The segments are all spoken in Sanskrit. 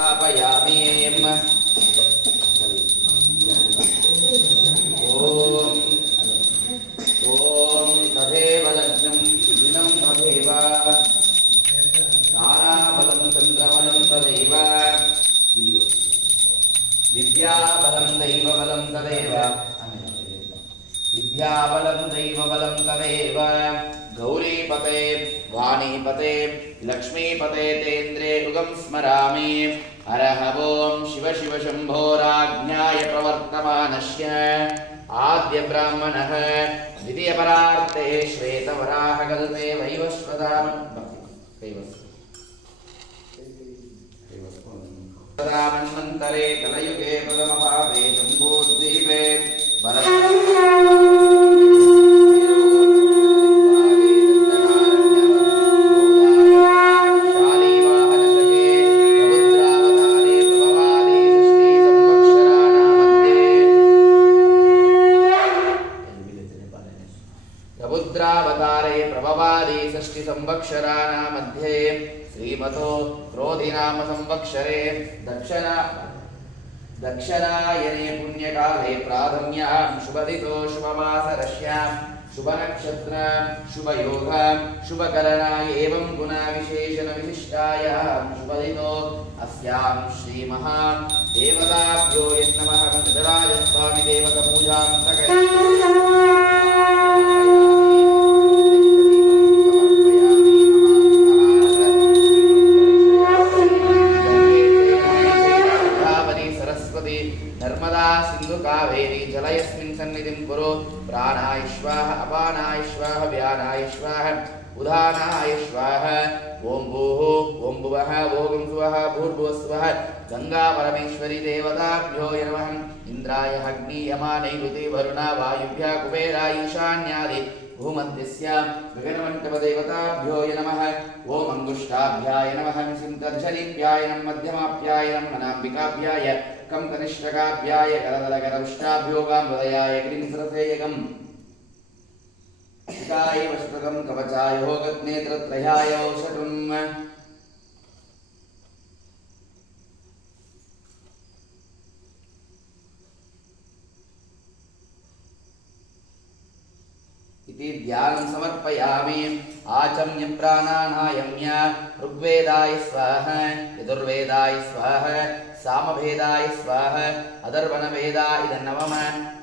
स्थापयामि। ॐ तदेव लग्नं सुदिनं तदेव ताराबलं चन्द्रबलं तदेव विद्याबलं दैवबलं तदेव विद्याबलं दैवबलं तदेव गौरीपते वाणीपते लक्ष्मीपते तेन्द्रे युगं स्मरामि। हरः ॐ शिव शिव शम्भो राज्ञाय प्रवर्तमानस्य आद्य ब्राह्मणः द्वितीयपरार्थे श्वेतवराहकल्पे वैवस्वतामन्वन्तरे कलयुगे प्रथमपादे जम्बूद्वीपे रुद्रावतारे प्रभवादि षष्टि संवत्सराणां मध्ये श्रीमतो क्रोधिनाम संवत्सरे दक्षिणायने पुण्यकाले प्राथम्यां शुभदितो शुभमासरस्यां शुभनक्षत्रां शुभयोगां शुभकरणाय एवं गुणविशेषण विशिष्टायां शुभदितो अस्यां श्रीमहा देवताभ्यो नमः। गजराजस्वामी देवतापूजां नर्मदा सिंधु कावेरी जलयस्मिन् सन्निधिं कुरु। प्राणाय स्वाहा अपानाय स्वाहा व्यानाय स्वाहा उदानाय स्वाहा। ओम भूः ओम भुवः ओम स्वः भूर्भुवः स्वः। गंगा परमेश्वरी देवताभ्यो नमः। इंद्राय अग्नि यमा नैऋति वरुणा वायुभ्यः कुबेराय ईशान्यादि भूमध्यस्यां गगनमण्डपदेवताभ्यो नमः। ओम अंगुष्ठाभ्याय नमः। सिंहदर्शनीभ्याय नमः। मध्यमाभ्याय नमः। अनाम्बिकाभ्याय कं कनिष्ठकाभ्याय करदलकरउष्टाभ्यो गाम्बदयाय ग्रींसरसेयकम् शिकाय वस्त्रकं कवचाय होगत्नेत्रत्रयाय औषधम्। इति ध्यानं समर्पयामि। आचम्य प्राणानायम्य ऋग्वेदाय स्वाहा यजुर्वेदाय स्वाहा सामवेदाय स्वाहा अदर्वणवेदाय नमः।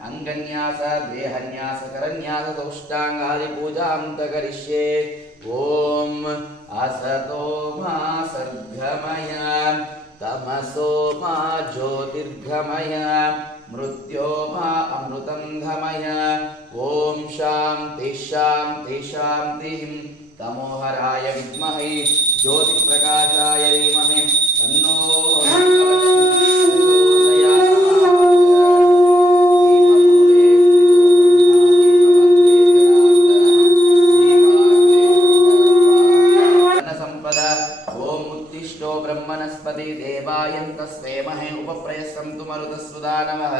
अंगन्यास देहन्यास करन्यास तौष्टांगादि पूजां करिष्ये। ओम असतो मा सर्गमय तमसो मा ज्योतिर्गमय मृत्यो मा अमृतं गमय। ओम शांति शांति शांति। तमोहराय विद्महे ज्योतिप्रकाशाय धीमहि तन्नो ब्रह्मणस्पति देवायन्तस्वेमहे उपप्रयस्सन्तु मरुतस्वदानवः।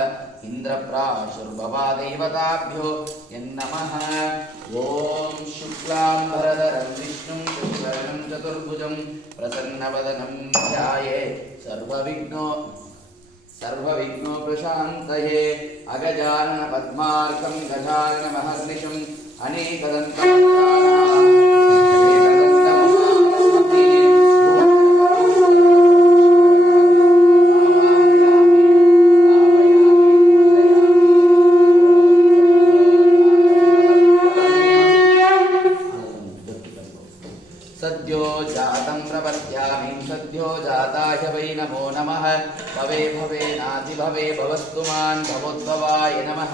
इन्द्रप्राशुर्भवा देवताभ्यो यन्नमः। ॐ शुक्लाम्बरधरं विष्णुं शशिवर्णं चतुर्भुजं प्रसन्नवदनं ध्याये सर्वविघ्नोपशान्तये। अगजानन पद्मार्कं गजाननमहर्निशम् अनेकदन्तं सद्यो जातं प्रपद्यामि सद्यो जाताय वै नमो नमः। भवे भवेनाति भवे भवस्तु मान् भवोद्भवाय नमः।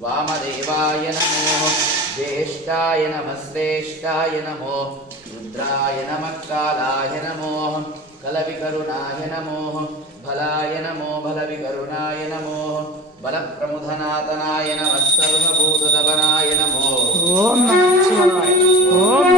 वामदेवाय नमो ज्येष्ठाय नमः श्रेष्ठाय नमो रुद्राय नमः कालाय नमो कलविकरुणाय नमो भलाय नमो भलविकरुणाय नमो बलप्रमुधनातनाय नमः सर्वभूतदवनाय नमो। ओम नमः शिवाय ओम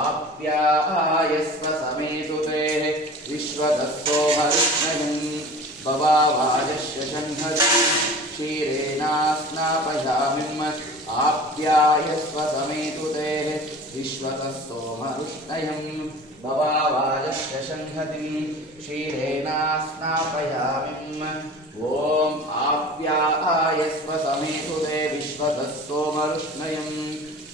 आप्यायस्व समेतुते विश्वतस्तोमरुष्णयम् भवावाजस्य शङ्खदम् क्षीरेणास्नापयामिम् आप्यायस्व समेतुतेः विश्वतस्तोमरुष्णयम् भवावाजस्य शङ्खदिम् क्षीरेणास्नापयामिम् ॐ आप्यायस्व समेतुते विश्वतस्तोमरुष्णयम्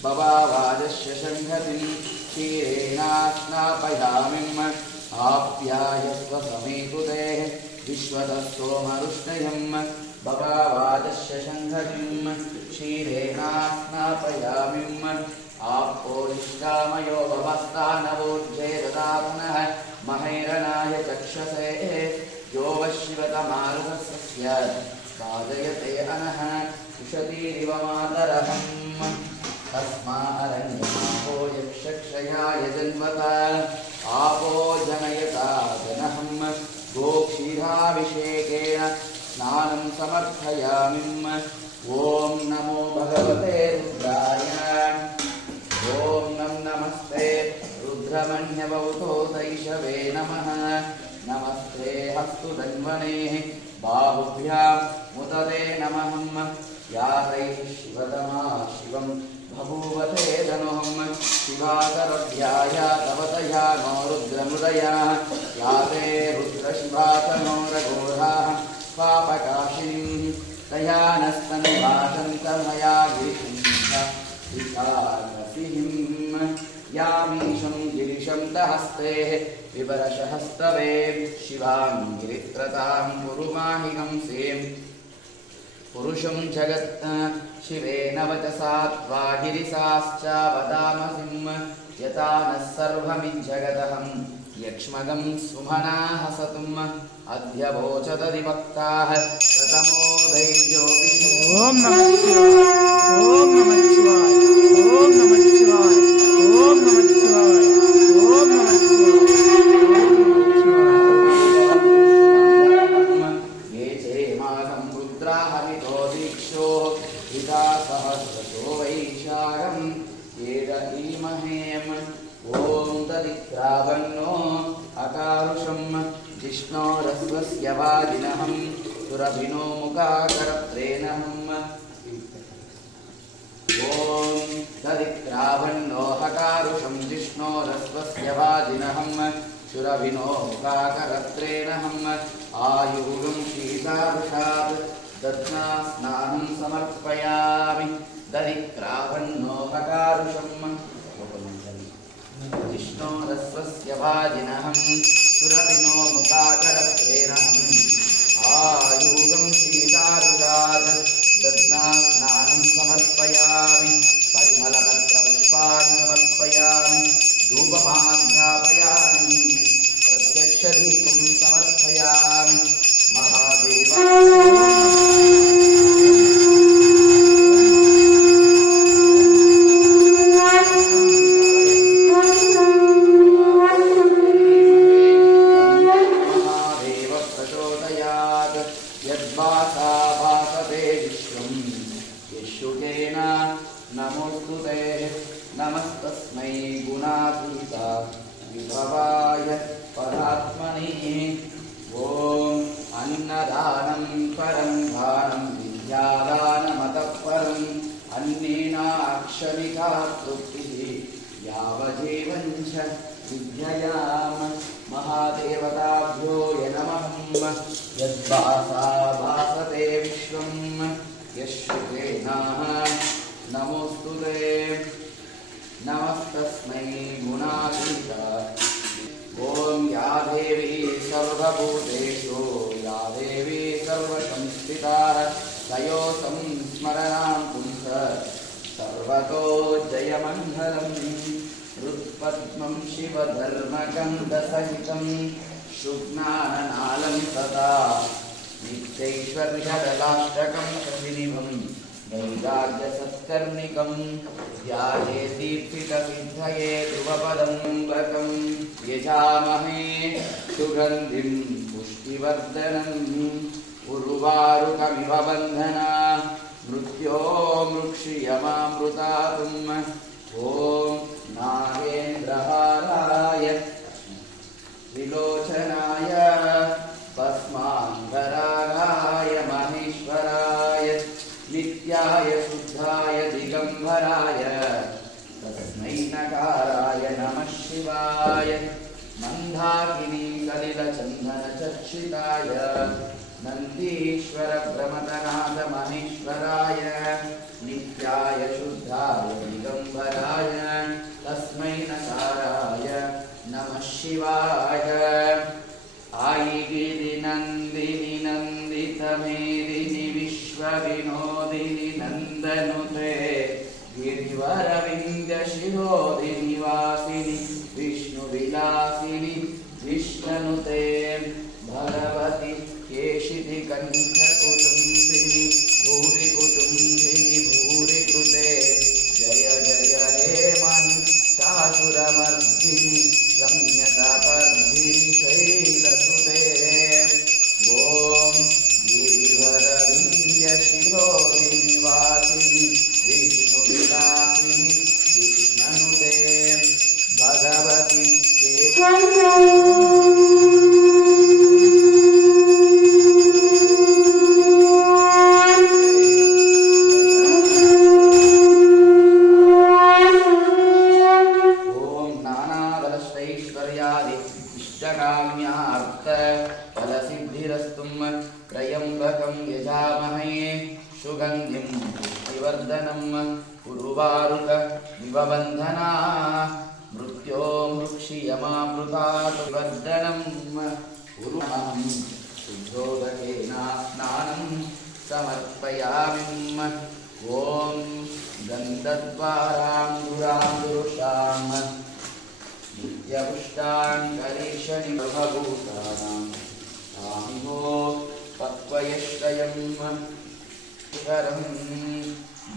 भवावाजस्य शङ्खदिम् क्षीरेणास्नापयामिम् आप्यायस्व समेतुते विश्वतस्तोमरुष्णयम् भवावाजस्य शङ्खदिम् क्षीरेणास्नापयामिम् आपोलिष्कामयो भवस्तानवोर्जे ददातनः महैरणाय चक्षसे यो वशिवतमारुतस्य साजयते अनः उषतीरिव मातरहम् तस्मारण्यमापो यक्षक्षयाय जन्मत आपो जनयता जनहम् गोक्षीराभिषेकेण स्नानं समर्थयामिम् ॐ नमो भगवते रुद्राय ॐ नमस्ते रुद्रमन्यवौतो दैशवे नमः नमस्ते हस्तुधन्वने बाहुभ्यां मुदते नमः या तैः शिवतमा शिवं बभूवते धनुहं शिवाकरभ्याय तवतया नो रुद्रमृदया या ते रुद्रशिवातनोरघोराः पापकाशिनीं तया नस्तन्वासन्तमया गिरिशं यामीशं गिरिशं दहस्तेः विवरशहस्तवे शिवां गिरित्रतां कुरुमाहिगंसेम् पुरुषं जगत् शिवेन वचसा त्वा गिरिसाश्च वदामसिं यथा नः सर्वमिज्जगदहं यक्ष्मगं सुमना हसतुम् अद्य वोचदधिभक्ताः प्रथमो धैर्यो ओम नमः शिवाय ओम नमः शिवाय ओम नमः शिवाय ओम नमः शिवाय ओम नमः शिवाय ये चेमाघं रुद्राहमितो दीक्षो हिता सहस्रशो वैशाखं येद ईमहेम् ॐ तदित्रावन्नो अकारुषं जिष्णोरस्वस्य वाजिनहं सुरभिनो मुखाकरत्रेणहम् ॐ तदित्रावन्नो हकारुषं जिष्णोरस्वस्य वाजिनहं सुरभिनो मुखाकरत्रेणहम् आयुगं शीतारुषात् दध्ना स्नानं समर्पयामि ददिक्रावन्नो हकारुषम् जिष्णोरस्वस्य वाजिनहं सुरभिनो मुखाकरत्रेणहम् आयुगं शीतारुषात् दध्ना स्नानं समर्पयामि परिमलपत्रपुष्पाणि समर्पयामि धूपमाध्यापयामि प्रत्यक्षदीपं समर्पयामि महादेव यद्वासा भासते विश्वं यशुकेन नमोऽस्तु ते नमस्तस्मै गुणातीता विभवाय परात्मने ॐ अन्नदानं परं दानं विद्यादानमतः परम् अन्नेनाक्षमिका तृप्तिः यावजीवं च विद्ययाम महादेवताभ्यो नमः यद्वासा भासते विश्वं यश्रुतेन नमोऽस्तु ते नमस्तस्मै गुणातीता ॐ या देवी सर्वभूतेषु या देवी सर्वसंस्थिता तयो संस्मरणां पुंस सर्वतो जयमङ्गलम् हृत्पद्मं शिवधर्मगन्धसहितं शुभ्नाननालं तदा नित्यैश्वर्यकलाष्टकं प्रतिनिभं वैराग्यसत्कर्णिकं ध्याये दीप्तितसिद्धये ध्रुवपदं व्रतं यजामहे सुगन्धिं पुष्टिवर्धनम् उर्वारुकमिव बन्धना मृत्यो मृक्षियमामृतातुम् ॐ नागेन्द्रहाराय त्रिलोचनाय शिवाय मन्दाकिनी सलिलचन्दनचर्चिताय नन्दीश्वर प्रमथनाथ महेश्वराय नित्याय शुद्धाय दिगम्बराय तस्मै नकाराय नमः शिवाय आयिगिरि नन्दिनि नन्दितमेदिनि विश्वविनोदिनि नन्दनुते गिरिवरविन्द्यशिरोदिनि वासिनि विष्णुविलासिनि विष्णनुते भगवति केशिति कण्ठकुटुम्बिनि भूरिकुटुम्बिनि भूरिकृते जय जय हेमन्तासुरमर्दिनि रम्यतापर्दिनि शैलसुते ॐ गिरिवरविन्द्यशिरोदिनि वासिनि विष्णुविलासिनि विष्णनुते भगवति त्र्यम्बकं यजामहे सुगन्धिं पुष्टिवर्धनं उर्वारुक विवबन्धना मृत्यो मृक्षियमामृतातुवर्धनं उरुणं शुद्धोदकेन स्नानं समर्पयामि ॐ गन्धद्वारां नित्यपुष्टान् करीशनि ब्रह्मभूतानां आमिहो पक्वयश्रयं शिखरं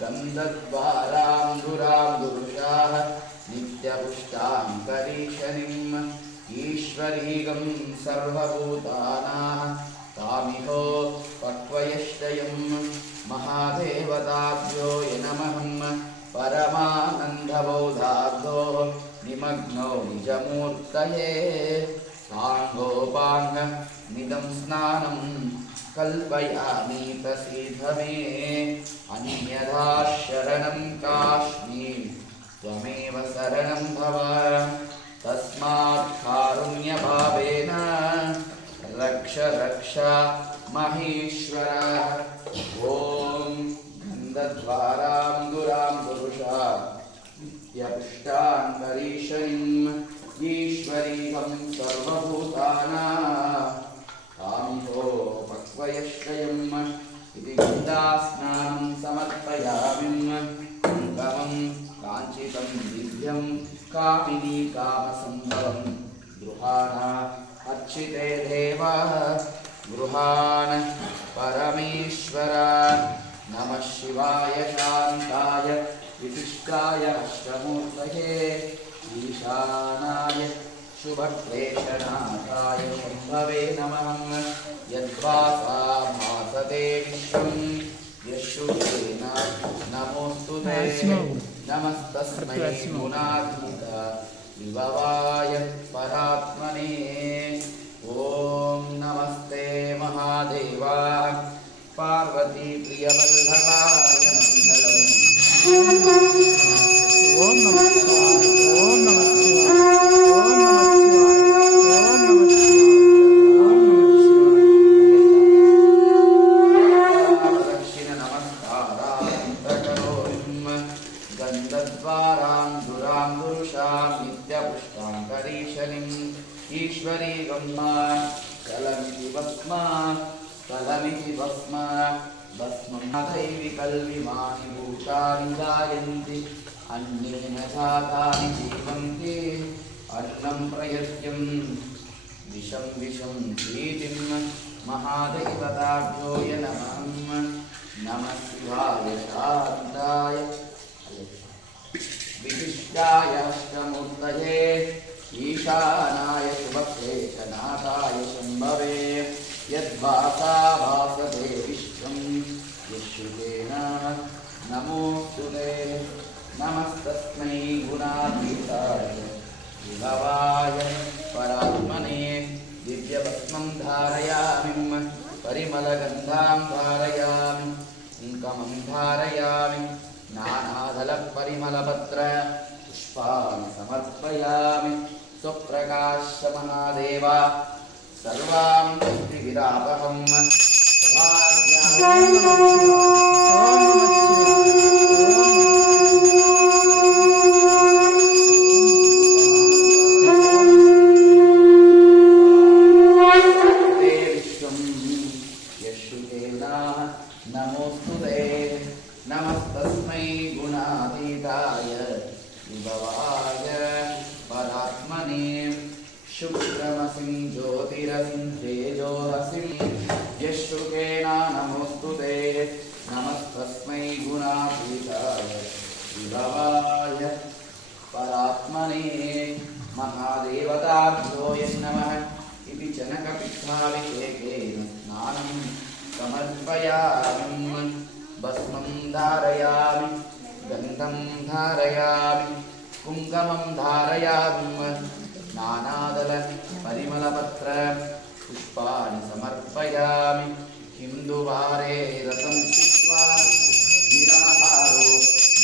गन्धद्वारां दुरां नित्यपुष्टां करीशनिम् ईश्वरीगं सर्वभूतानां तामिहो पक्वयश्रयं महादेवताभ्यो नमः परमानन्दबोधाब्धो निमग्नो निजमूर्तये साङ्गोपाङ्ग निदं स्नानं कल्पयामि प्रसीद मे अन्यथा शरणं कास्मि त्वमेव शरणं भव तस्मात् कारुण्यभावेन रक्ष रक्ष महेश्वर ॐ गन्धद्वारां दुरां पुरुषा यष्टान् करीशनिम् ईश्वरीहं सर्वभूतानां तामिहो पक्वयश्रयम् इति गन्धास्नानं समर्पयामि कुङ्कुमं काञ्चितं दिव्यं कामिनी कामसम्भवं गृहाण अर्चिते देवः गृहाण परमेश्वर नमः शिवाय शान्ताय विशिष्टाय अष्टमूर्तये ईशानाय शुभक्लेशनाथाय शम्भवे नमः यद्वासा भासते विश्वं यशुतेन नमोऽस्तु ते नमस्तस्मै गुणात्मिक विभवाय परात्मने ॐ नमस्ते महादेवाय पार्वती प्रियवल्लभाय मङ्गलम् ओम नमः शिवाय ओम नमः शिवाय ओम नमः शिवाय ओम नमः शिवाय दक्षिण नमस्कारां गन्धद्वारां दुरां पुरुषां नित्यपुष्टां करीशनिम् ईश्वरी गम्मा कलमिति भस्म दैविकल्विमानि भूतानि गायन्ति अन्येन जातानि जीवन्ति अन्नं प्रयत्यं विषं प्रीतिं महादेवताभ्यो नमः नमः शिवाय शान्ताय विशिष्टाय अष्टमूर्तये ईशानाय शुभक्लेशनाथाय शम्भवे यद्भासा भासते विश्वं यश्रुतेन नमोऽस्तु ते नमस्तस्मै गुणातीताय विभवाय परात्मने दिव्यभस्मं धारयामि परिमलगन्धां धारयामि कुङ्कुमं धारयामि नानादलपरिमलपत्र पुष्पाणि समर्पयामि स्वप्रकाशमहादेव सर्वां दृष्टिविदापहं नमोस्तुते नमस्तस्मै गुणातीताय विभवाय परात्मने शुक्रमसिं ज्योतिरसिं तेजोरसिं यशुकेन नमोस्तुते नमस्तस्मै गुणातीताय विभवाय परात्मने महादेवताभ्यो नमः इति जनकपिष्ठाभिषेकेन स्नानं समर्पयामि भस्मं धारयामि गन्धं धारयामि कुङ्कुमं धारयामि नानादल परिमलपत्र पुष्पाणि समर्पयामि हिन्दुवारे रथं चित्वा निराहारो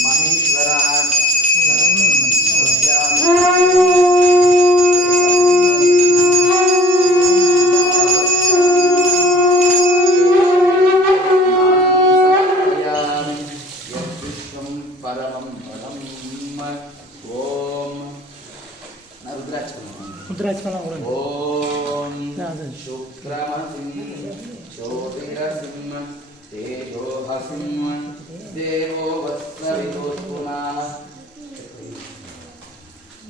महेश्वरान् ओम शुक्रमसिं ज्योतिरसिं तेजोहसिं देवो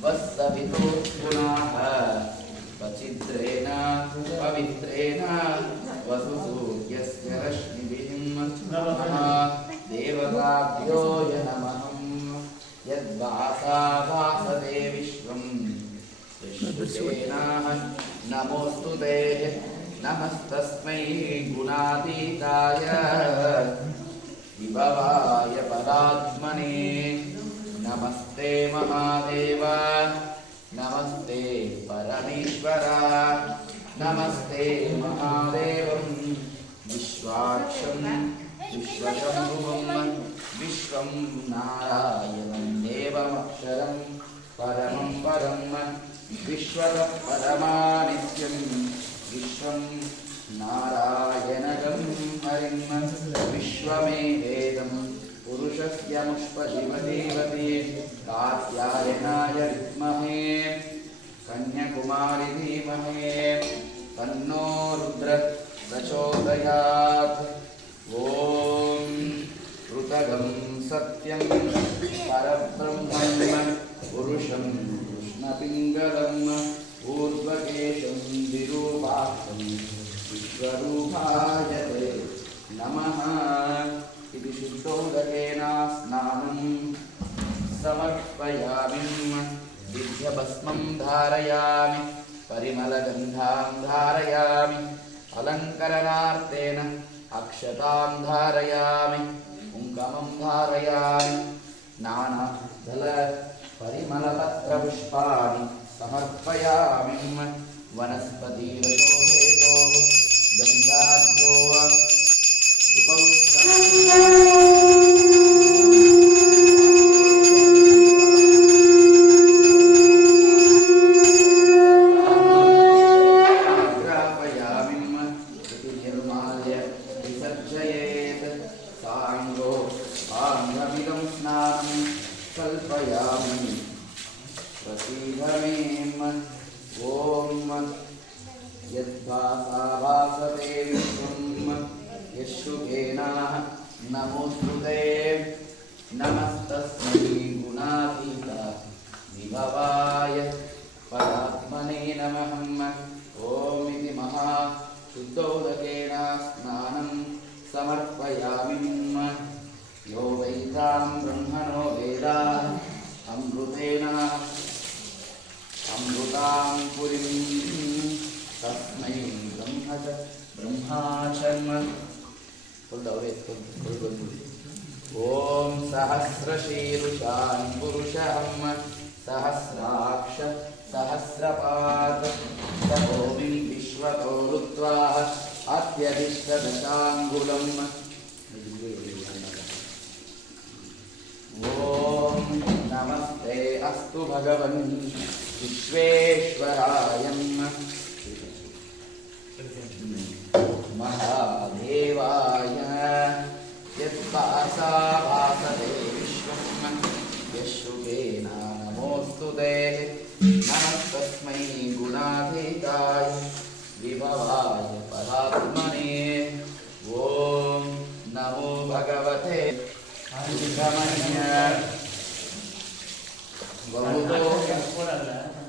वत्सवितुः वचित्रेण पवित्रेण वसुसूर्यस्य रश्मिभिः नमः देवताभ्यो नमः यद्वासा भासते विश्वं यश्रुतेनाः नमोस्तुते नमस्तस्मै गुणातीताय विभवाय परात्मने नमस्ते महादेव नमस्ते परमेश्वर नमस्ते महादेवं विश्वाक्षं विश्वशम्भुवं विश्वं नारायणं देवमक्षरं परमं परं विश्वतः परमानित्यं विश्वं नारायणगं हरिं विश्वमेवेदं पुरुषस्य मुष्पशिवदेवते कात्यायनाय विद्महे कन्याकुमारी धीमहि तन्नो रुद्र प्रचोदयात् ॐ ऋतगं सत्यं परब्रह्मं पुरुषं कृष्णपिङ्गलम् ऊर्ध्वकेशं विरूपाक्षं विश्वरूपाय ते नमः इति शुद्धोदकेन स्नानं समर्पयामि दिव्यभस्मं धारयामि परिमलगन्धां धारयामि अलङ्करणार्थेन अक्षतां धारयामि कुङ्कुमं धारयामि नानादल परिमलपत्रपुष्पाणि समर्पयामि वनस्पतिरशोभेतो गन्धाढ्यो ग्रापयामि इति निर्माल्य विसर्जयेत् साङ्गो आङ्गमिदं स्नानं कल्पयामि प्रसीदमेम ॐ यद्भासा भासते विश्वं यशुकेनाः नमोस्तुते नमस्तस्मै गुणातीता विभवाय परात्मने नमः ॐ इति महाशुद्धोदकेन स्नानं समर्पयामि यो वैतां ब्रह्मणो वेदा अमृतां पुरीं तस्मै ब्रह्माचर्म ॐ सहस्रशीर्षान् पुरुषं सहस्राक्ष सहस्रपाद सहोमिं विश्वतो रुत्वा अत्यधिष्ठदशाङ्गुलम् ॐ नमस्ते अस्तु भगवन् विश्वेश्वरायं महादेवाय यद्भासा भासते विश्वं यशुकेन नमोऽस्तु ते नमस्तस्मै गुणातीताय विभवाय परात्मने ॐ नमो भगवते अभिगमन्य बहुतो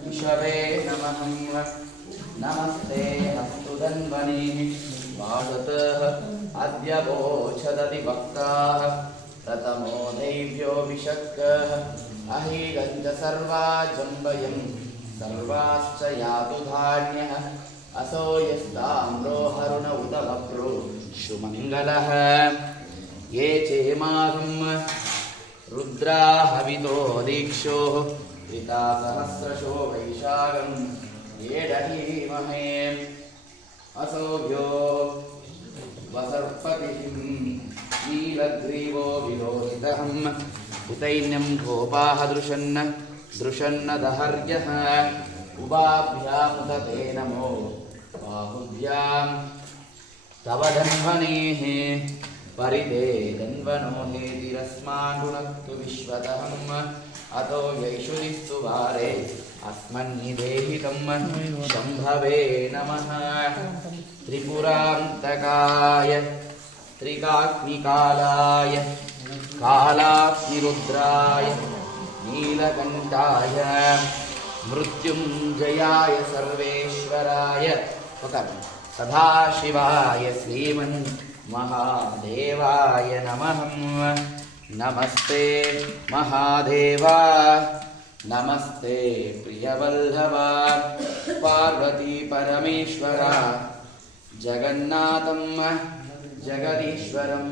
विषवे नमः नमस्ते अस्तु धन्वने वासतः अद्य वोचदति भक्ताः प्रथमो दैव्यो विशक्कः अहीगञ्च सर्वा जम्बयं सर्वाश्च यातु धान्यः असो यस्ताम्रो हरुण उत वप्रो शुमङ्गलः ये चेमाहं रुद्राहवितो दीक्षो पिता सहस्रशो वैशाखं ये दहीमहे असोभ्यो वसर्पतिं नीलग्रीवो विलोहितहम् उतैन्यं गोपाः दृशन्न दहर्यः उभाभ्यामुत ते नमो बाहुभ्यां तव धन्वनेः परिदे धन्वनो हेतिरस्मान् गुणक्तु विश्वतहम् अतो यैषुरिस्तु वारे अस्मन्निदेहितं शम्भवे नमः त्रिपुरान्तकाय त्रिकाग्निकालाय कालाग्निरुद्राय नीलकण्ठाय मृत्युञ्जयाय सर्वेश्वराय सदाशिवाय श्रीमन् महादेवाय नमः नमस्ते महादेवा नमस्ते प्रियवल्लभा पार्वती परमेश्वरा जगन्नाथं जगदीश्वरं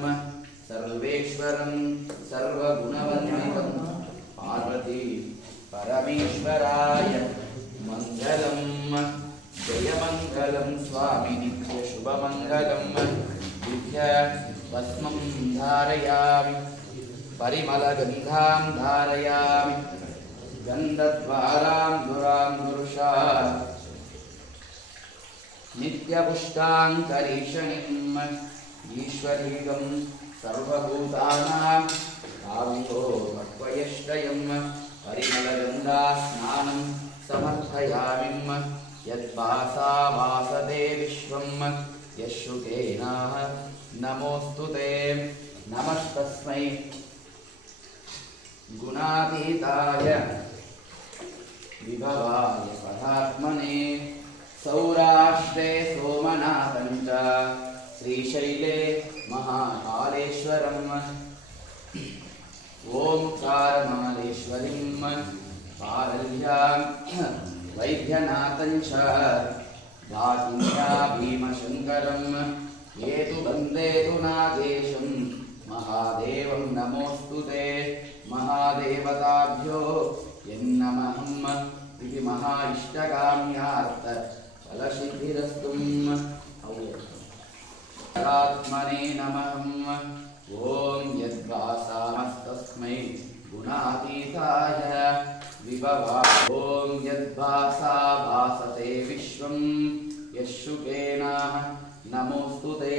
सर्वेश्वरं सर्वगुणवन्दितं पार्वती परमेश्वराय मङ्गलं जयमङ्गलं स्वामी नित्यशुभमङ्गलं विद्य भस्मं धारयामि परिमलगन्धां धारयामि गन्धद्वारां दुरां दुरुषा नित्यपुष्टाङ्करीषणीम् ईश्वरीगं सर्वभूतानां काव्यो भक्वयष्टयं परिमलगन्धास्नानं समर्थयामिं यद्वासा वासते विश्वं यशुकेनाः नमोऽस्तु ते नमस्तस्मै गुणातीताय विभवाय परात्मने सौराष्ट्रे सोमनाथं च श्रीशैले महाकालेश्वरम् ओंकारमालेश्वरीं पारल्यां वैद्यनाथं च दाकिन्या भीमशङ्करं हेतुबन्धेतु नागेशं महादेवं नमोऽस्तु ते महादेवताभ्यो यन्नमहम् इति महा इष्टकाम्यार्थ फलसिद्धिरस्तु आत्मने नमः ॐ यद्वासामस्तस्मै गुणातीताय विभवा ॐ यद्वासा भासते विश्वं यशुकेनाः नमोऽस्तु ते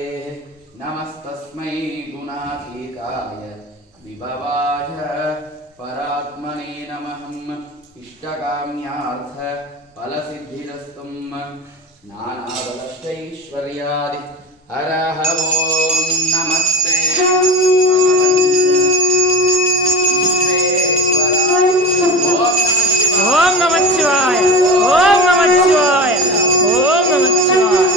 नमस्तस्मै गुणातीताय विभवाय परात्मने नमः इष्टकाम्यार्थ फलसिद्धिरस्तु नानाबलश्चैश्वर्यादि हरः ॐ नमस्ते ओम नमः शिवाय ओम नमः शिवाय ओम नमः शिवाय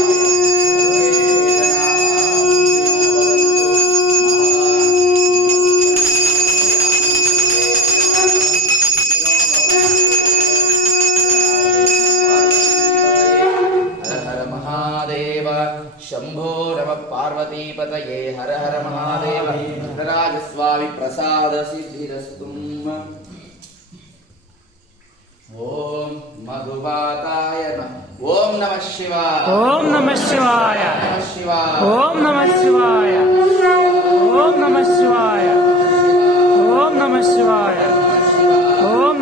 शंभो नमः पार्वतीपतये हर हर महादेव राजस्वामी प्रसाद सिद्धिरस्तु ओम मधुवाताय ओम नमः शिवाय ओम नमः शिवाय नमः शिवाय ओम नमः शिवाय ओम नमः शिवाय ओम नमः शिवाय ओम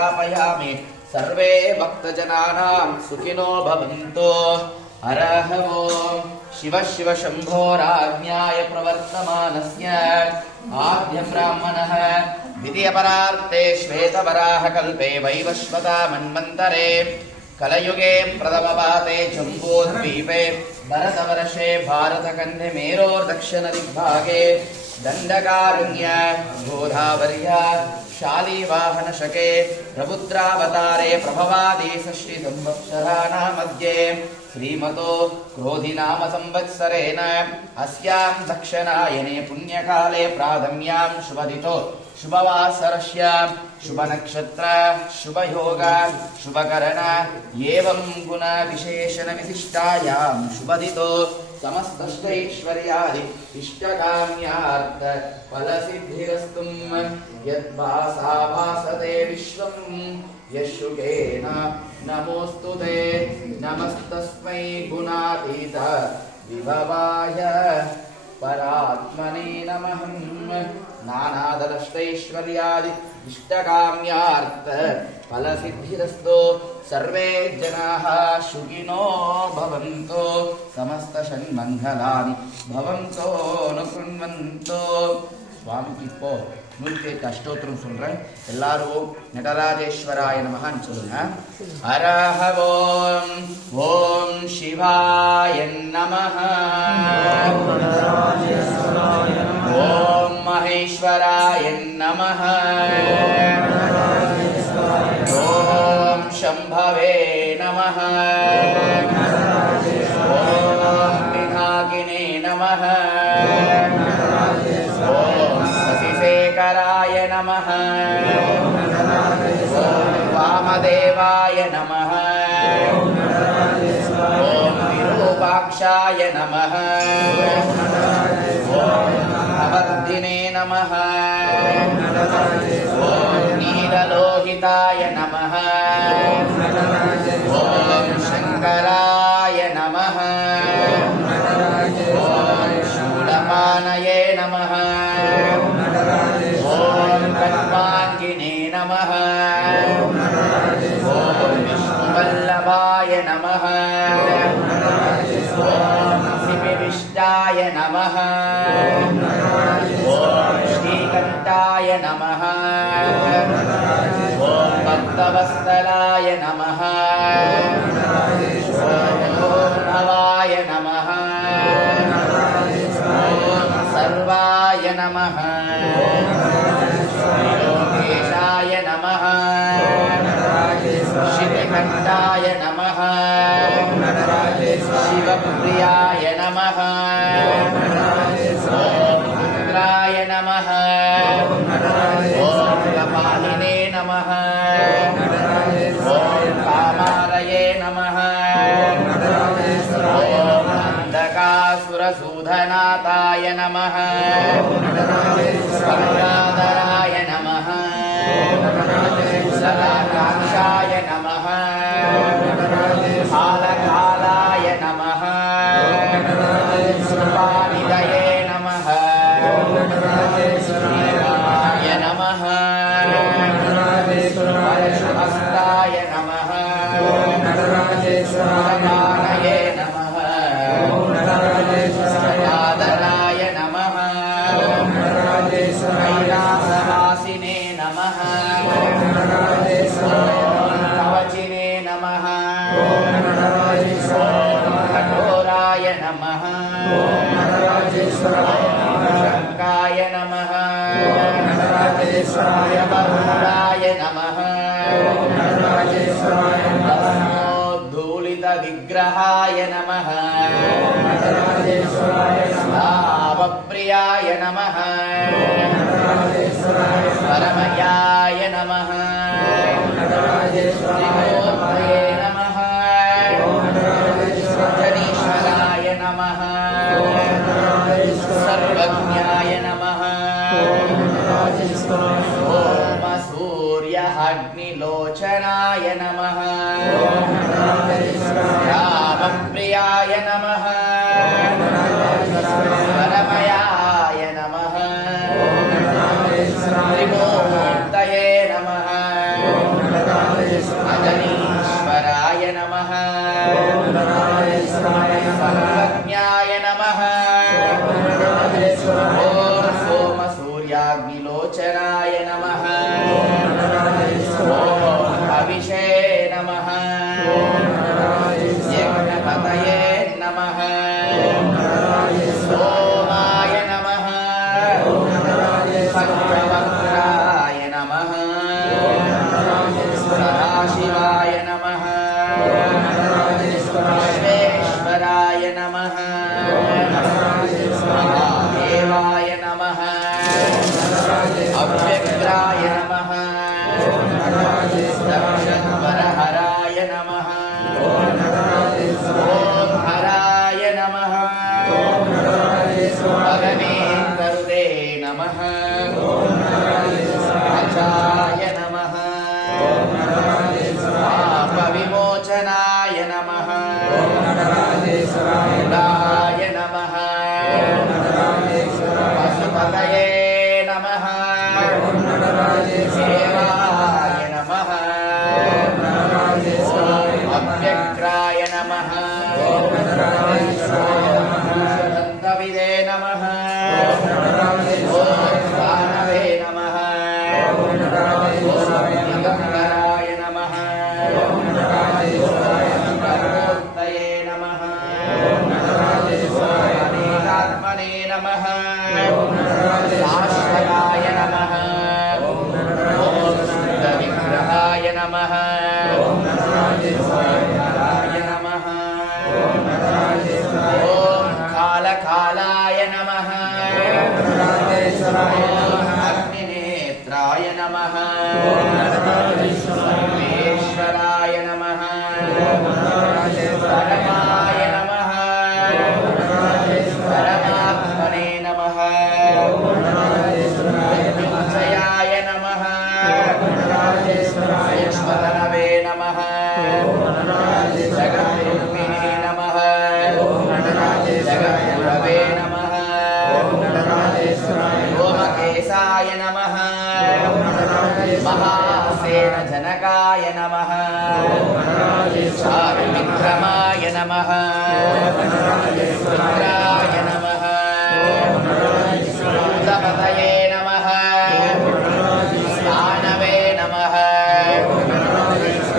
स्थापयामि सर्वे भक्तजनानां सुखिनो भवन्तु हरः ओम् शिव शिव शम्भो राज्ञाय प्रवर्तमानस्य आद्य ब्राह्मणः द्वितीयपरार्थे श्वेतवराहकल्पे वैवस्वता मन्वन्तरे कलयुगे प्रथमपाते जम्बूद्वीपे भरतवर्षे भारतखण्डे मेरोर्दक्षिणदिग्भागे दण्डकारण्य गोदावर्या शालीवाहनशके प्रबुद्रावतारे प्रभवादि षष्ठी संवत्सराणां मध्ये श्रीमतो क्रोधिनाम संवत्सरेण अस्यां दक्षिणायने पुण्यकाले प्राथम्यां शुभदितो शुभवासरस्य शुभनक्षत्र शुभयोग शुभकरण एवं गुणविशेषणविशिष्टायां शुभदितो समस्तैश्वर्यादि इष्टकाम्यार्थ फलसिद्धिरस्तु यद्भासा भासते विश्वं यशुकेन नमोऽस्तु ते नमस्तस्मै गुणातीत विभवाय परात्मने नमः नानादरष्टैश्वर्यादि इष्टकाम्यार्थ फलसिद्धिरस्तु सर्वे जनाः सुखिनो भवन्तु समस्तसन्मङ्गलानि भवन्तो अनुकृण्वन्तो சுவாமிக்கு இப்போ 108 அஷ்டோத்திரம் சொல்றேன். எல்லாரும் நடராஜேஸ்வராய நமஹான்னு சொல்லுங்க. ஹரஹ ஓம் ஓம் சிவாய நமஹ ஓம் மகேஸ்வராய நமஹ ஓம் சம்பவே நமஹ ஓம் பினாகினே நமஹ शशिशेखराय नमः ओम वामदेवाय नमः ओम विरूपाक्षाय नमः ओम अवर्धिने नमः ओम नीललोहिताय नमः ओम शंकराय नमः ओम शूलपानये नमः ओम कल्पाङ्गिने नमः ओम विष्णुवल्लभाय नमः ओम शिवविष्टाय नमः ओम श्रीकण्ठाय नमः ओम भक्तवत्सलाय नमः ओम भवाय नमः ओम सर्वाय नमः योगेशाय नमः शिवकण्ठाय नमः शिवप्रियाय नमः ओम रुद्राय नमः ओम कपालिने नमः ओम कामारये नमः ओम अंधकासुरसूधनाथाय नमः गङ्गाधराय नमः सदाकाक्षाय नमः कालकालाय नमः कृपानिधये नमः देवाय नमः परशुहस्ताय नमः सदानये नमः सदादराय नमः कैलासवासिने नमः कवचिने नमः कठोराय नमः शङ्काय नमः बहुराय नमः धूलितविग्रहाय नमः भावप्रियाय नमः परमयाय नमः त्रिमूर्तये नमः जनीश्वराय नमः सर्वज्ञाय नमः ओम सूर्यग्निलोचनाय नमः रामप्रियाय नमः परमयाय नमः त्रिमूर्तये नमः दक्षध्वरहराय नमः ॐ हराय नमः भगवेन्करुते नमः अचाय नमः पापविमोचनाय नमः गुडाय नमः पशुपतये नमः देवाय नमः अव्यक्राय नमः दन्तविदे नमः दानवे नमः दिगम्बराय नमः मूर्तये नमः अनेकात्मने नमः शाश्वताय नमः विग्रहाय नमः हराय नमः ॐ कालकालाय नमः अग्निनेत्राय नमः सर्वेश्वराय नमः परमाय नमः परमात्मने नमः मृत्युञ्जयाय नमः वैश्वरवे नमः जगद्रूपिणे नमः जगद्गुरवे नमः ओमकेशाय नमः महासेनजनकाय नमः विक्रमाय नमः रुद्राय नमः भूतपतये नमः स्थानवे नमः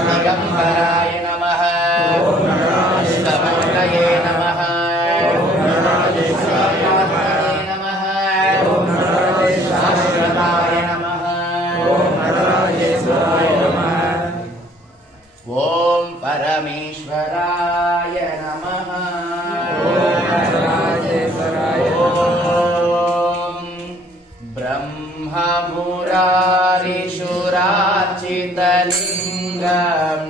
दिगम्बराय नमः अष्टमूर्तये नमः नमः शाश्वताय नमः ॐ परमेश्वराय नमः ॐ ब्रह्ममुरारिषुरार्चितलिङ्गं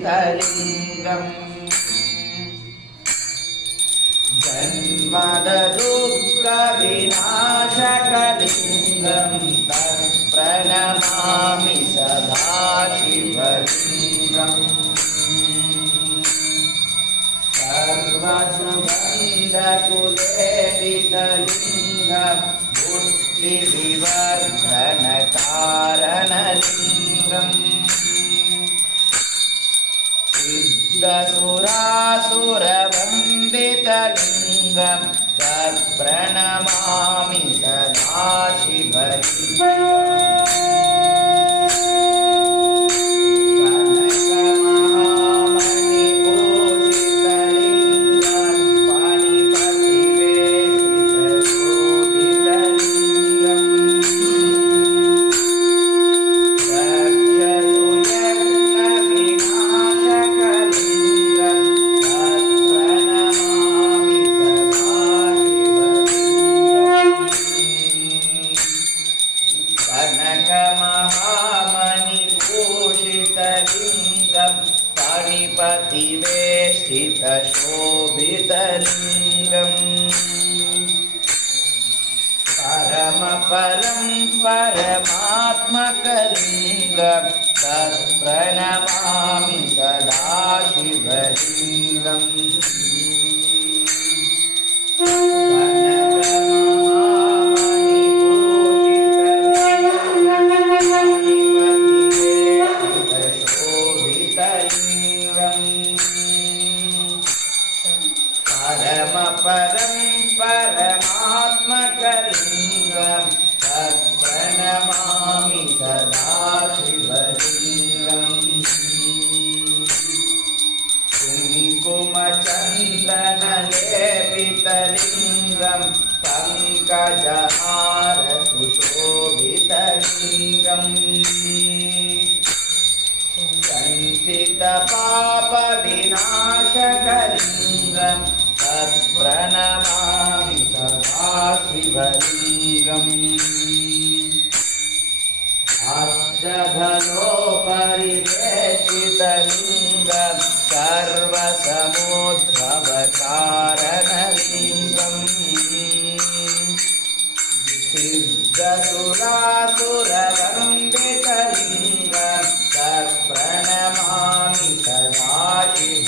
निर्मलभासितशोभितलिङ्गम् जन्मदुःखविनाशकलिङ्गं तत्प्रणमामि सदा शिवलिङ्गम् सर्वसुगन्धकुलेपितलिङ्गं बुद्धिविवर्धनकारणलिङ्गम् सिद्धसुरासुरवन्दितलिङ्गं तत्प्रणमामि सदा शिवलिङ्गम् कनकमहामणिभूषितलिङ्गं पाणिपतिवेष्टितशोभितलिङ्गम् परमपरं परमात्मकलिङ्गं तत्प्रणमामि सदा शिवलिङ्गम् परमपरं परमात्मकलिङ्गं तत्प्रणमामि सदा शिवलिङ्गम् कुङ्कुमचन्दनलेपितलिङ्गं पङ्कजहारसुशोभितलिङ्गम् सञ्चितपापविनाशकलिङ्गं तत्प्रणमामि सदा शिवलिङ्गम् पञ्चधनोपरिवेशितलिङ्गं सर्वसमुद्भवकारणलिङ्गम् सिद्धसुरासुरवन्दितलिङ्गं तत्प्रणमामि सदाशिवलिङ्गम्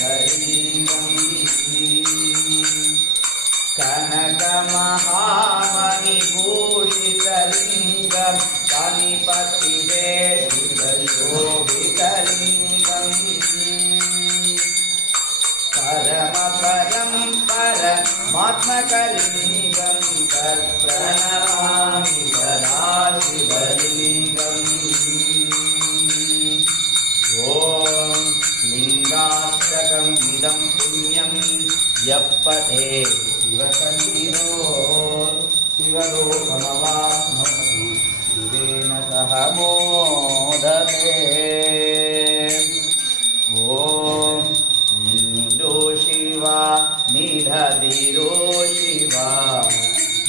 कनकमहामणिभूषितलिङ्गं फणिपतिवेशितशोभितलिङ्गम् परमपरमपरमात्मकलिङ्गं तत्प्रणमामि सदाशिवलिङ्गम् ॐ लिङ्गाष्टकम् इदं पुण्यं यः पठेत् शिवसन्निधौ शिवलोकमवाप्नोति शिवेन सह मोदते ॐ नीडो शिवा निधदिरो शिवा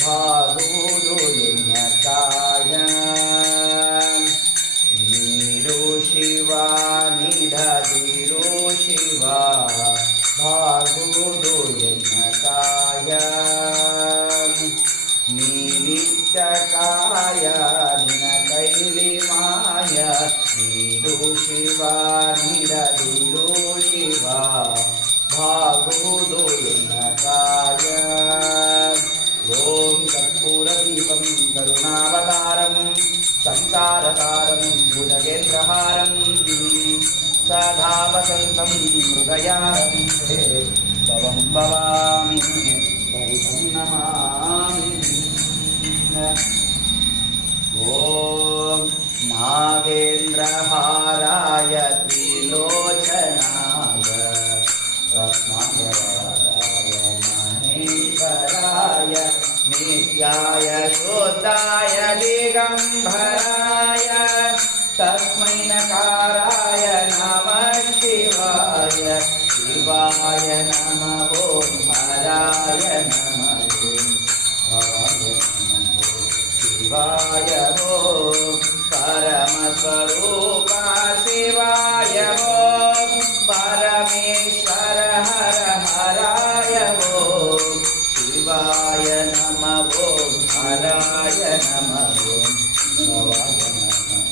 भागुदो लिङ्गकाय नीडो शिवा निधदिरो शिवा भागुदो लिङ्गकाय निनित्यकाय निनकैलिमाय नीडो शिवा निधदिरो शिवा भागुदो लिङ्गकाय ॐ कर्पूरदीपं करुणावतारं संसारसारं भुजगेन्द्रहारं सदा वसन्तं हृदयारम्भे भवं भवामि हरिं नमामि ॐ नागेन्द्रहाराय त्रिलोचनाय रत्नाकराय महेश्वराय नित्याय शुद्धाय दिगम्बराय तस्मै नकाराय नमः शिवाय शिवाय नमः ॐ हराय नमः शिवाय ॐ परमस्वरूपा शिवाय ॐ परमेश्वर हर हराय ॐ शिवाय नमः ॐ हराय नमः भवाय नमः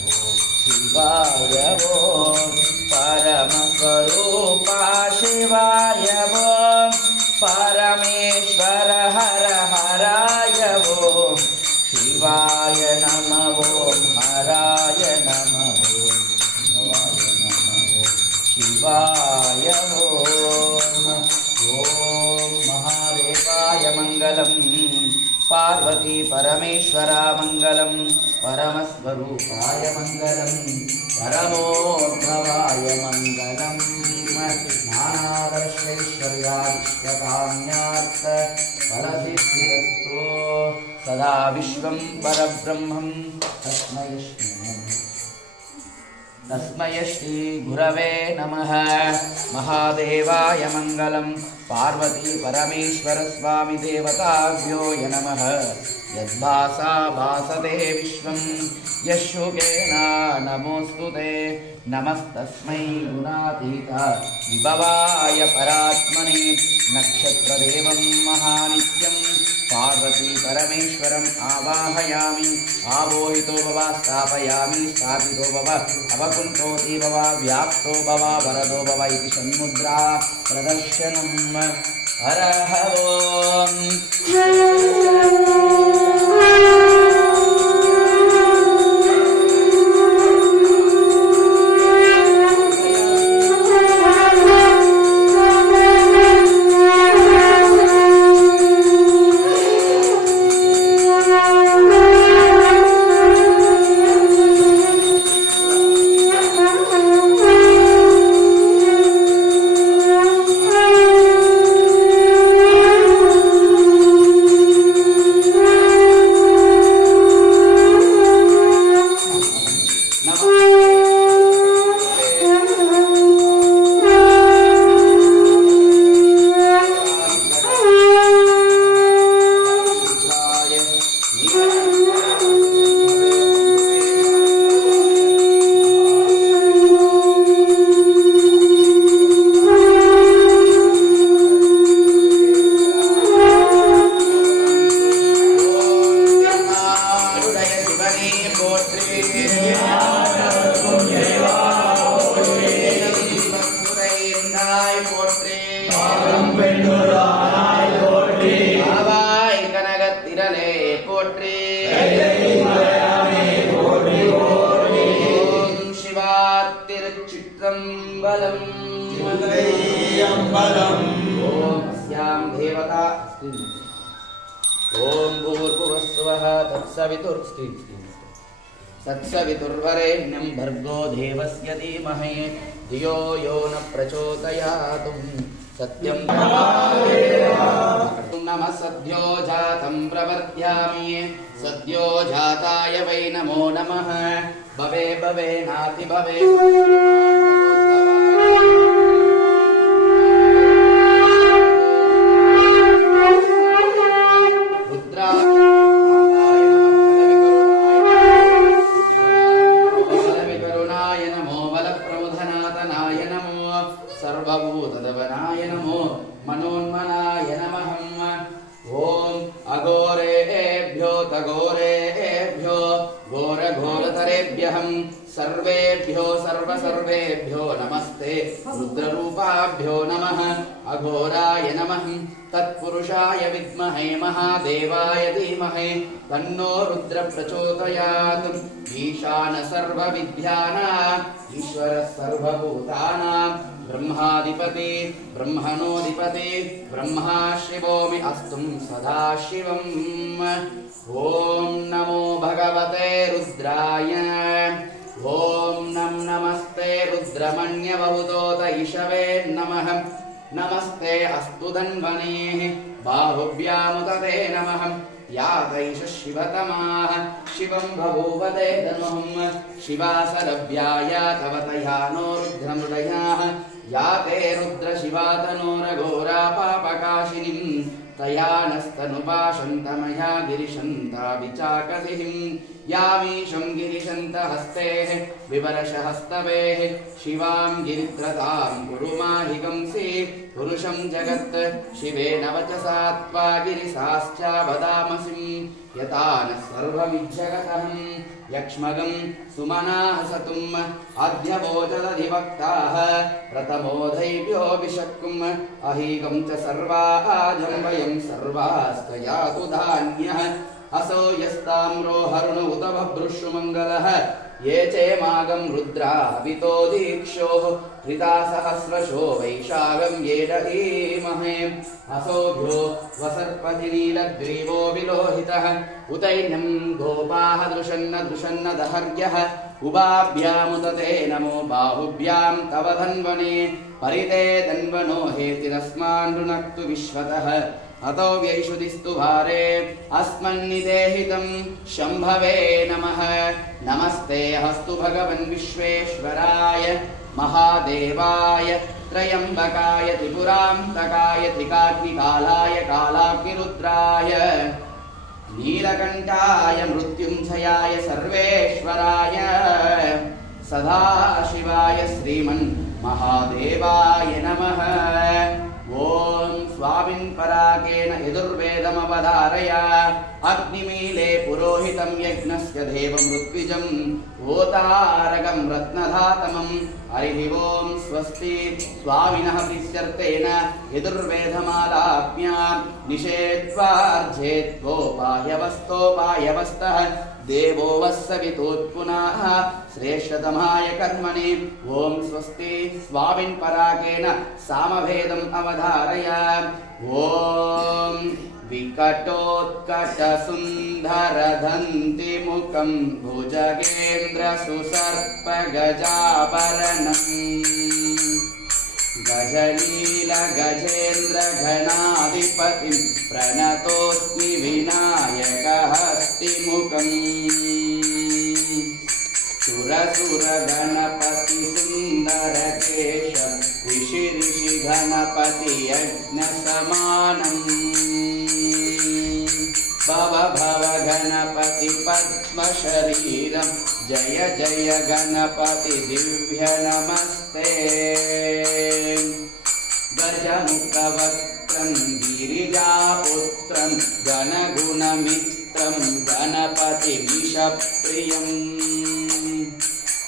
शिवाय ॐ परमस्वरूपा शिवाय ॐ परमेश्वर हर हराय ॐ शिवाय नमः ॐ हराय नमः भवाय नमः शिवाय ॐ महादेवाय मङ्गलम् पार्वती परमेश्वरा मङ्गलम् परमस्वरूपाय मङ्गलम् परमोद्भवाय मङ्गलम् ज्ञानादर्शैश्वर्यादिष्टकाम्यार्थ फलसिद्धिरस्तु सदा विश्वं परब्रह्मं तस्मै श्री गुरवे नमः महादेवाय मङ्गलं पार्वती परमेश्वर स्वामी देवताभ्यो नमः यद्भासा भासते विश्वं यशुकेन नमोऽस्तुते नमस्तस्मै गुणातीत विभवाय परात्मने नक्षत्रदेवं महानित्यं पार्वती परमेश्वरम् आवाहयामि आवाहितो भव स्थापयामि स्थापितो भव अवकुण्ठोति भव व्याप्तो भव वरदो भव इति षण्मुद्रा प्रदर्शनम् हरः ओम् போற்றி போற்றி ஆவாய் கனகத்திரளே போற்றி ஓம் சிவா திருச்சிற்றம்பலம் ஓம் அஸ்யாம் தேவதா ஓம் பூர்புவஸ்வः தத்சவிதுர்ஸ்தி तत्सवितुर्वरेण्यं भर्गो देवस्य धीमहि धियो यो न प्रचोदयातु सत्यं नमः सद्यो जातं प्रवर्ध्यामि सद्यो जाताय वै नमो नमः भवे भवे नाति भवे सर्वभूतदवनाय नमो मनोन्मनाय नमः ॐ अघोरेभ्यो तघोरेभ्यो घोरघोरतरेभ्यः सर्वेभ्यो सर्वसर्वेभ्यो नमस्ते रुद्ररूपाभ्यो नमः अघोराय नमः तत्पुरुषाय विद्महे महादेवाय धीमहि तन्नो रुद्र प्रचोदयात् ईशान सर्वविद्यानाम् ईश्वरः सर्वभूतानां ब्रह्माधिपति ब्रह्मणोऽधिपति ब्रह्मा शिवोऽमि अस्तुं सदा शिवम् ॐ नमो भगवते रुद्राय ॐ नमस्ते रुद्रमन्यवहुतोत इषवे नमः नमस्ते अस्तु धन्वनेः बाहुभ्यामुदते नमः या तैष शिवतमाः शिवं बभूवते धनुः शिवासरव्याय तव तया नो रुद्रमृडयाः या ते रुद्रशिवा तनोरघोरा पापकाशिनीं तया नस्तनुपाशन्तमया गिरिशन्ता विचाकसिहिं यामीशं गिरिशन्तहस्तेः विवरशहस्तवेः शिवां गिरित्रतां कुरु माहिगंसि पुरुषं जगत् शिवेन वचसा त्वा गिरिसाश्चावदामसिं यथा नः सर्वमिज्जगतः यक्ष्मगं सुमनाः सतुम् अध्यवोचदधिवक्ताः प्रथमोधैभ्यो विशक्कुम् अहीगं च सर्वाजं वयं सर्वास्तयातु धान्यः असो यस्ताम्रो हरुण उत बभ्रुष्मङ्गलः ये चेमागं रुद्रावितो दीक्षोः कृता सहस्रशो वैशागं येडहीमहे असोभ्यो वसर्पतिनीलग्रीवो विलोहितः उतैन्यं गोपाः दृशन्न दृशन्न दहर्यः उभाभ्यामुदते नमो बाहुभ्यां तव धन्वने परिते धन्वनो हेतिरस्मान् ऋणक्तु विश्वतः अतो व्यैषुदिस्तु भारे अस्मन्निदेहितं शम्भवे नमः नमस्ते हस्तु भगवन् विश्वेश्वराय महादेवाय त्रयम्बकाय त्रिपुरान्तकाय त्रिकाग्निकालाय कालाग्निरुद्राय नीलकण्ठाय मृत्युञ्जयाय सर्वेश्वराय सदाशिवाय श्रीमन् महादेवाय नमः ॐ स्वामिन् पराकेन यजुर्वेदमवधारय अग्निमीले पुरोहितं यज्ञस्य देवं ऋत्विजं ओतारकं रत्नधातमं हरिः ॐ स्वस्ति स्वामिनः प्रीत्यर्थेन यजुर्वेदमालाप्यां निषेध्वार्जेत्वोपायवस्तोपायवस्तः देवो वस्सवितोत्पुनः श्रेष्ठतमाय कर्मणि ॐ स्वस्ति स्वामिन् पराकेन सामभेदम् अवधारय ॐ विकटोत्कटसुन्दरदन्तिमुखं भुजगेन्द्रसुसर्पगजाभरणम् गजनीलगजेन्द्रघनाधिपतिं प्रणतोऽस्मि विनायकहस्तिमुखम् सुरसुरगणपतिसुन्दरकेश ऋषि ऋषि गणपति यज्ञसमानम् भव भव गणपति पद्मशरीरं जय जय गणपति दिव्य नमस्ते गजमुखवक्त्रं गिरिजापुत्रं गणगुणमित्रं चित्रं गणपतिमीशप्रियं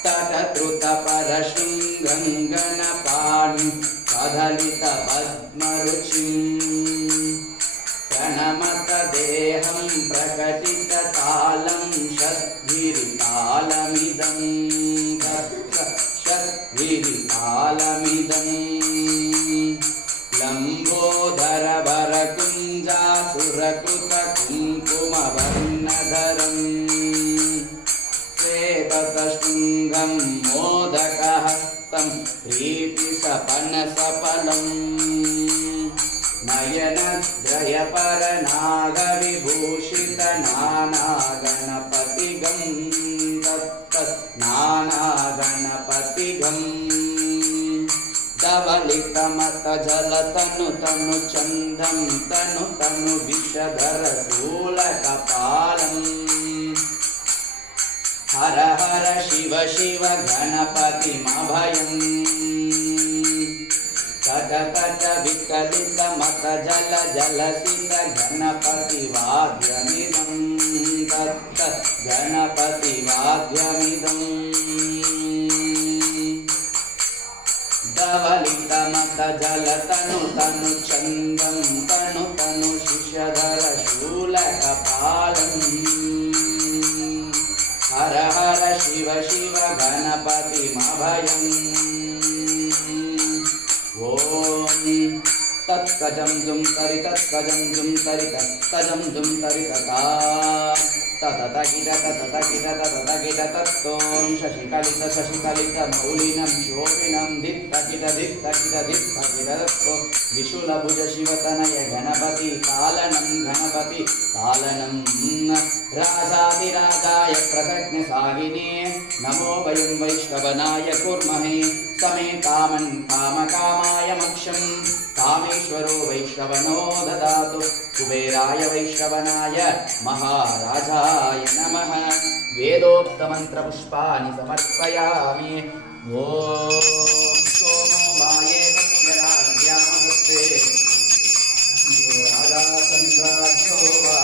तटद्रुतपरशृङ्गं गणपाणिं कदलितपद्मरुचिं प्रणमतदेहं प्रकटिततालं षद्भिरितालमिदं षद्भिरितालमिदं लम्बोदरवरकुञ्जासुरकृतकुङ्कुमवर्णधरं श्वेतशृङ्गं मोदकहस्तं प्रीतिसपनसफलं नयनद्रयपरनागविभूषितनानागणपतिगं नानागणपतिगं धवलिकमतजलतनु तनु चन्दं तनु तनु विषधरशूलकपालम् हर हर शिव शिव गणपतिमभयम् कट कट विकलित मत जल जलसित गणपतिवाद्यमिदं तत् गणपतिवाद्यमिदम् धवलित मत जल तनु तनु चन्दं तनु तनु शिशधर शूलकपालम् हर हर शिव शिव गणपतिमभयम् ॐ तत्कजं जुं तरि तत्कजं जुं तरि तत्कजं जुं तरि तथा तततकिट तततकिट तततकिट तत्तों शशिकलित शशिकलित मौलिनं शोभिनं दित्तकिट दित्तकिट दित्तकिट तत्तो विशुलभुज शिवतनय गणपति कालनं गणपति कालनं राजाधिराजाय प्रसज्ञसागिने नमो वयं वैष्णवनाय कुर्महे समे कामन् कामकामाय मोक्षं कामेश्वरो वैष्णवनो ददातु कुबेराय वैष्णवनाय महाराजाय नमः वेदोक्तमन्त्रपुष्पाणि समर्पयामि ॐ सोमो माये तस्य राज्ञामृते राजासंराज्यो वा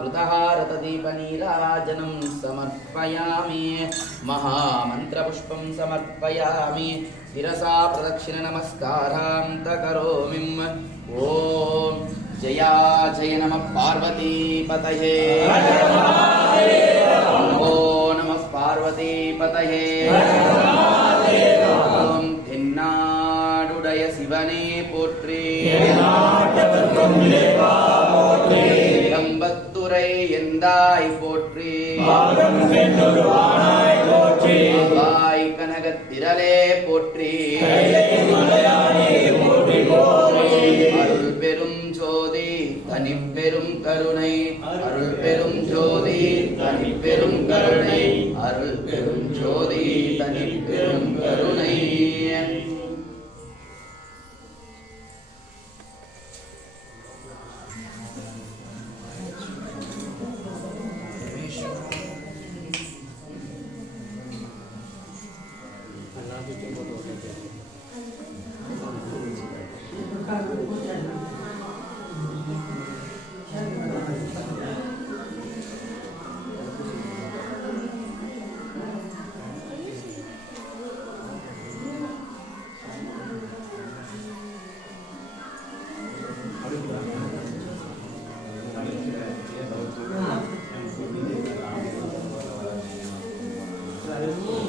घृतहारतदीपनीराजनं समर्पयामि महामन्त्रपुष्पं समर्पयामि शिरसा प्रदक्षिणनमस्कारां करोमि ॐ जया जय नमः पार्वतीपतये नमो नमः पार्वतीपतये ॐ தென்னாடுடைய சிவனே போற்றி கம்பத்துரை எந்தாய் போற்றி வாய் கனகத்திரளே போற்றி அருள் பெரும் ஜோதி தனி பெரும் கருணை அருள் பெரும் ஜோதி தனி பெரும் கருணை Gracias.